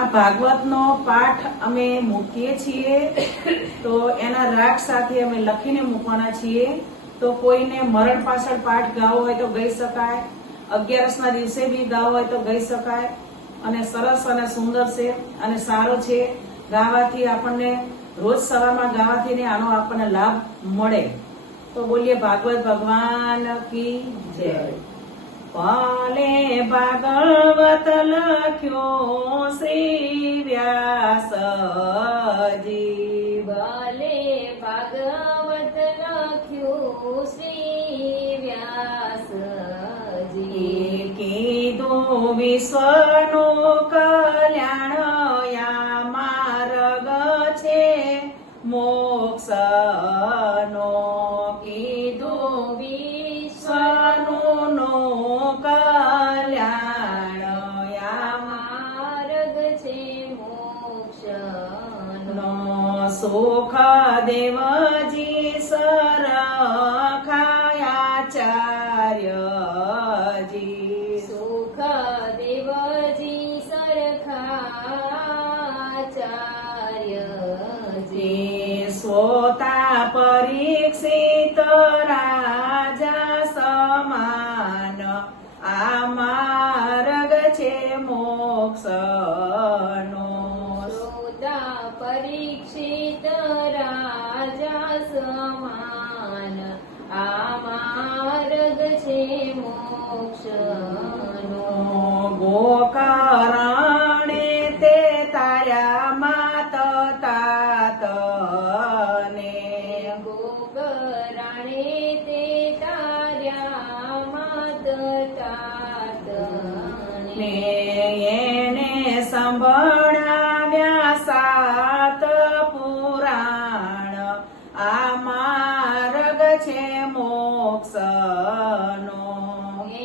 આ ભાગવતનો પાઠ અમે મૂકીએ છીએ તો એના રાગ સાથે અમે લખીને મૂકવાના છીએ. તો કોઈને મરણ પાછળ પાઠ ગાવો હોય તો ગાઈ શકાય, 11ના દિવસે બી ગાવો હોય તો ગાઈ શકાય. અને સરસ અને સુંદર છે અને સારો છે. ગાવાથી આપણને રોજ સવારમાં ગાવાથી ને આનો આપણને લાભ મળે. તો બોલીએ ભાગવત ભગવાન કી જય. પાલે ભાગવત લખ્યો શ્રી વ્યાસજી. ભલે ભાગવત લખ્યું શ્રી વ્યાસજી. કીધું વિશ્વનું કલ્યાણ યા માર્ગ છે મોક્ષનો. કીધું વિશ્વનું કલ્યાણ યા માર્ગ છે મોક્ષનો. સુખ દેવજી સરખાયાચાર્યજી. સુખ દેવજી સરખાચાર્યજી. સ્વતા પરીક્ષિત રાજા સમાન આ માર્ગ છે મોક્ષનો. શ્રોતા પરીક્ષિત રાજા સમાન આ માર્ગ છે મોક્ષનો. ગોકરણે તે તાર્યા માત તાતને. ગોકરણે તે તાર્યા માત તાતને. એને સંભળાવ્યા 7 પુરાણ આ માર્ગ છે મોક્ષનો.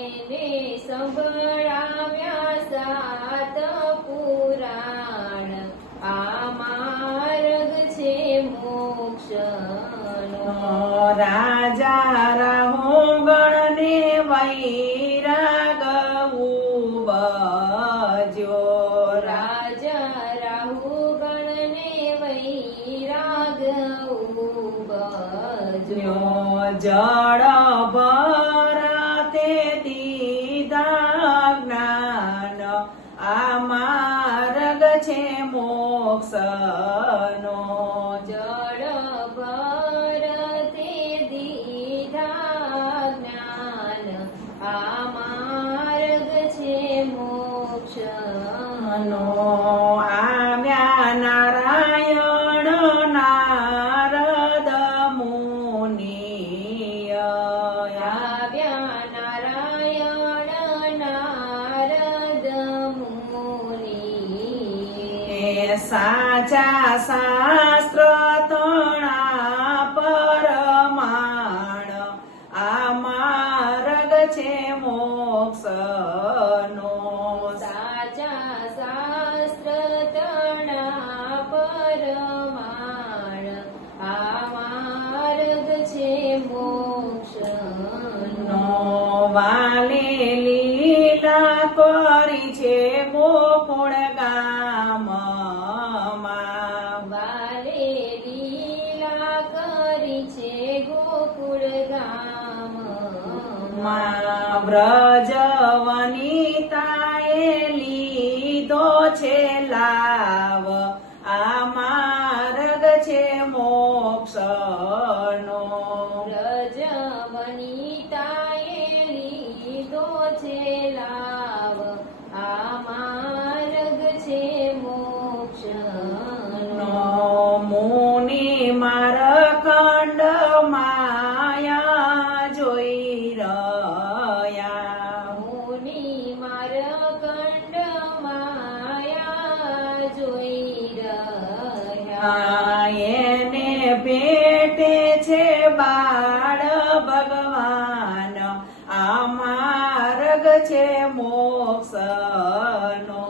એને સંભળાવ્યા 7 પુરાણ આ માર્ગ છે મોક્ષનો. રાજા રાહુગણને વૈરાગ ઉપજ્યો. રાજા રાહુગણને વૈરાગ ઉપજ્યો. જળ ભરતે દીધા જ્ઞાન આ માર્ગ છે મોક્ષનો. જળ ભરતે દીધા જ્ઞાન આ માર્ગ છે મોક્ષનો. આવ્યા નારાયણ નારદ મુનિય. આવ્યા નારાયણ નારદ મુનિ. સાચા શાસ્ત્ર તણા પરમાણ આ માર્ગ છે મોક્ષનો. સાચા શાસ્ત્ર તણા પરમાણ આ માર્ગ છે મોક્ષનો. વાલે લીલા કરી છે ગોકુળ ગામમાં. વાલે લીલા કરી છે ગોકુળ ગામમાં. વ્રજ વનિતાએ લીધો છે લાવ આ માર્ગ છે મોક્ષનો. વ્રજ વનિતાએ લીધો છે લાવ આ માર્ગ છે મોક્ષનો. મુનિ માર્કંડ માયા જોઈ રહ્યા. મુનિ માર્કંડ માયા જોઈ રહ્યા. એને ભેટે છે બાળ ભગવાન આ માર્ગ છે મોક્ષનો.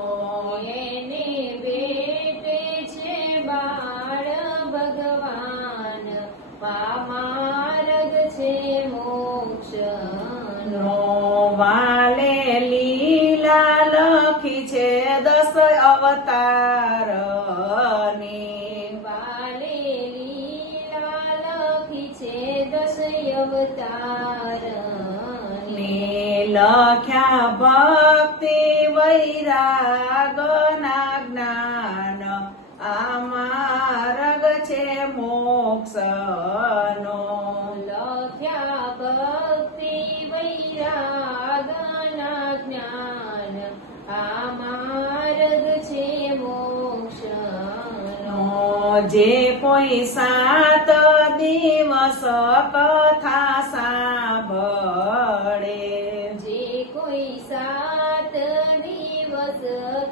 એને ભેટે છે બાળ ભગવાન આ માર્ગ છે મોક્ષનો. વાલે લીલા લખી છે 10 અવતારને વાલે લીલા લખી છે 10 અવતારની. લખ્યા ભક્તિ વૈરાગના જ્ઞાન આ માર્ગ છે મોક્ષનો. લખ્યા ભક્તિ વૈરાગના જ્ઞાન આ માર્ગ છે મોક્ષનો. જે કોઈ 7 દિવસ કથા સાંભળે જે કોઈ 7 દિવસ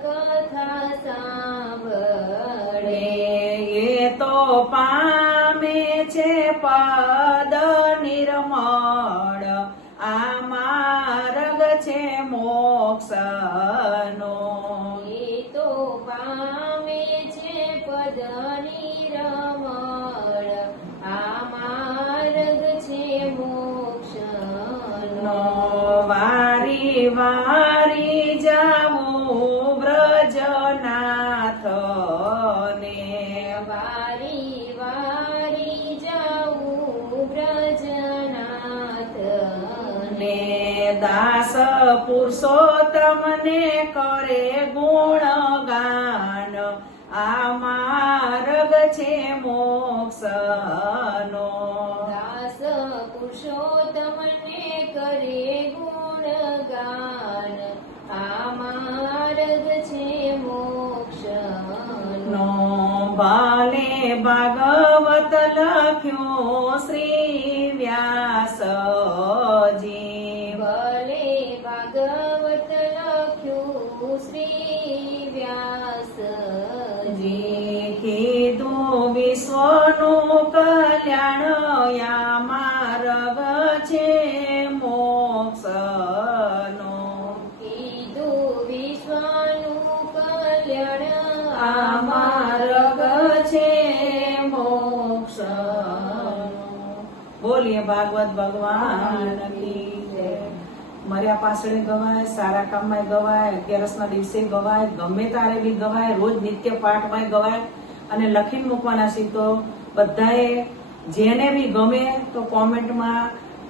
કથા સાંભળે એ તો પામે છે પદ નિર્મળ આ માર્ગ છે મોક્ષનો. એ તો પામે છે પદ નિર્મળ આ માર્ગ છે મોક્ષનો. વારી વારી જાવું બ્રજનાથને વારી વારી જાઉં બ્રજનાથને. ને દાસ પુરુષોત્તમને કરે ગુણગાન આ માર્ગ છે મોક્ષનો. દાસ પુરુષોત્તમને કરે ગુણગાન આ માર્ગ છે મોક્ષનો. ભલે ભાગવત લખ્યો શ્રી વ્યાસજી ભલે ભાગવત લખ્યું શ્રી વ્યાસજી. કીધું વિશ્વનું કલ્યાણ આ માર્ગ છે મોક્ષનો. કીધું વિશ્વનું કલ્યાણ આ માર્ગ છે મોક્ષનો. બોલીએ ભાગવત ભગવાન કી જય. મર્યા પાછળ ગવાય, સારા કામમાં ગવાય, 11ના દિવસે ગવાય, ગમે તારે બી ગવાય, રોજ નિત્ય પાઠમાં ગવાય અને લખીને મૂકવાના છે. તો બધાએ જેને બી ગમે તો કોમેન્ટમાં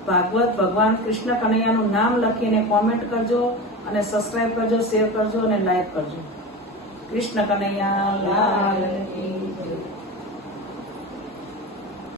ભાગવત ભગવાન કૃષ્ણ કનૈયાનું નામ લખીને કોમેન્ટ કરજો અને સબસ્ક્રાઇબ કરજો, શેર કરજો અને લાઈક કરજો. કૃષ્ણ કનૈયા લાલ કી જય.